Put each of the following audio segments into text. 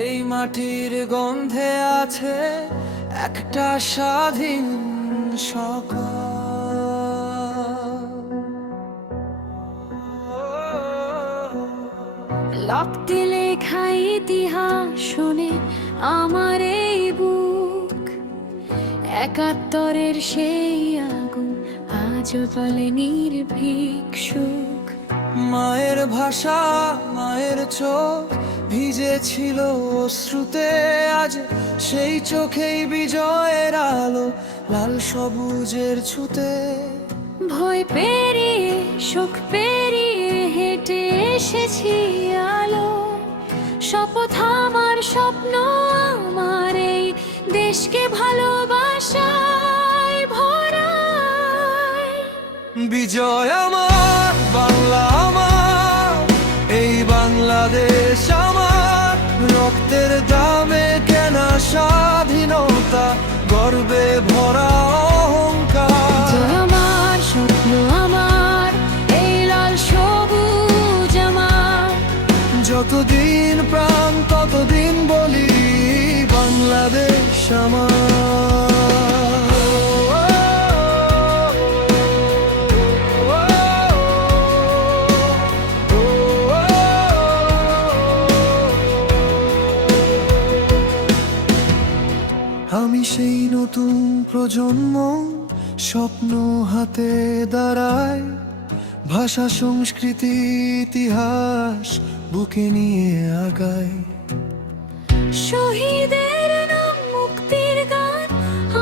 এই মাটির গন্ধে আছে একটা স্বাধীন সকাল। রক্তে লেখা ইতিহাস শুনে আমার এই বুক, ৭১-এর সেই আগুন আজও বলে নির্ভীক সুখ। মায়ের ভাষা, মায়ের চোখ ভিজেছিল অশ্রুতে, আজ সেই চোখেই বিজয়ের আলো, লাল সবুজের ছুতে। ভয় পেরিয়ে সুখ পেরিয়ে হেঁটে এসেছি আলো, শপথ আমার স্বপ্ন আমার এই দেশকে ভালোবাসায় ভরায়। বিজয় আমার, বাংলা আমার, এই বাংলাদেশ আমার, রক্তের দামে কেনা স্বাধীনতা, গর্বে ভরা অহংকার। আমার স্বপ্ন আমার, এই লাল সবুজ আমার, যতদিন প্রাণ ততদিন বলি বাংলাদেশ আমার। আমি সেই নতুন প্রজন্ম, স্বপ্ন হাতে দাঁড়ায়, ভাষা সংস্কৃতি ইতিহাস বুকে নিয়ে আগায়। শহীদের নাম মুক্তির গান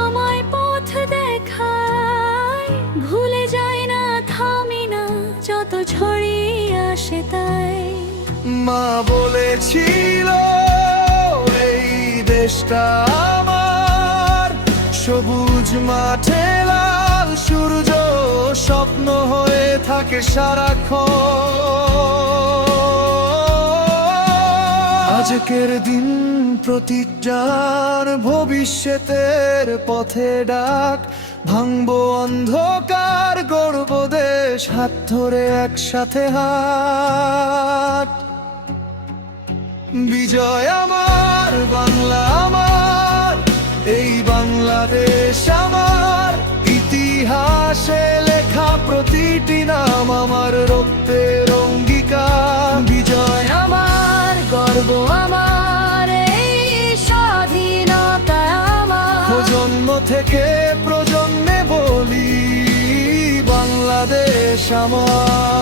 আমায় পথ দেখায়, ভুলে যায় না থামি না যত ঝড়িয়ে আসে তাই। মা বলেছিল এই দেশটা আমার, সবুজ মাঠে লাল সূর্য স্বপ্ন হয়ে থাকে সারাক্ষণ। আজকের দিন প্রতিজ্ঞার, ভবিষ্যতের পথে ডাক, ভাঙবো অন্ধকার, গড়ব দেশ হাত ধরে একসাথে হাত। বিজয় আমার, বাংলা আমার, এই বাংলাদেশ আমার, ইতিহাসে লেখা প্রতিটি নাম আমার রক্তের অঙ্গীকার। বিজয় আমার, গর্ব আমার, এই স্বাধীনতা আমার। প্রজন্ম থেকে প্রজন্মে বলি বাংলাদেশ আমার।